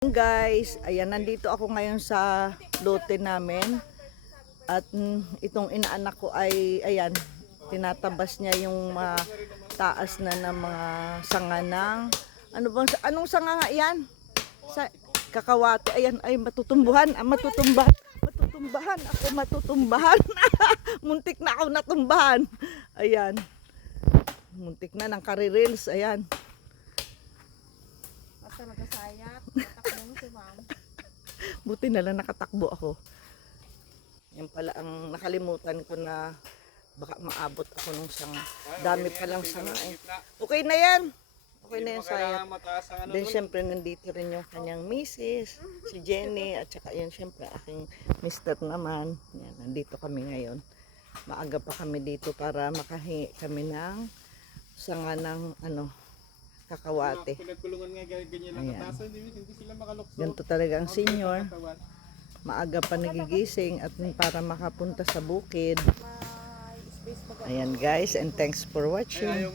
Guys, ayan, nandito ako ngayon sa lote namin at itong inaanak ko ay ayan, tinatabas niya yung taas na ng mga sanga ng anong sanga nga yan? Sa kakawate. Ayan, ay matutumbahan, matutumbahan. Muntik na ako natumbahan. Ayan. Muntik na ng karirils, ayan. Basta nagasayat, natakbo mo si ma'am. Buti na lang nakatakbo ako. Yan pala ang nakalimutan ko na baka maabot ako nung sanga. Dami palang sanga eh. Okay na yan. Okay na yan sayat. Then syempre nandito rin yung kanyang misis, si Jenny, at saka yun syempre aking mister naman. Yan, nandito kami ngayon. Maaga pa kami dito para makahingi kami ng sanga ng kakawate. Pinagkulungan nga ganyan lang katasan, hindi sila makalukso. Ganito talaga ang senior. Maaga pa nagigising at para makapunta sa bukid. Ayan guys, and thanks for watching.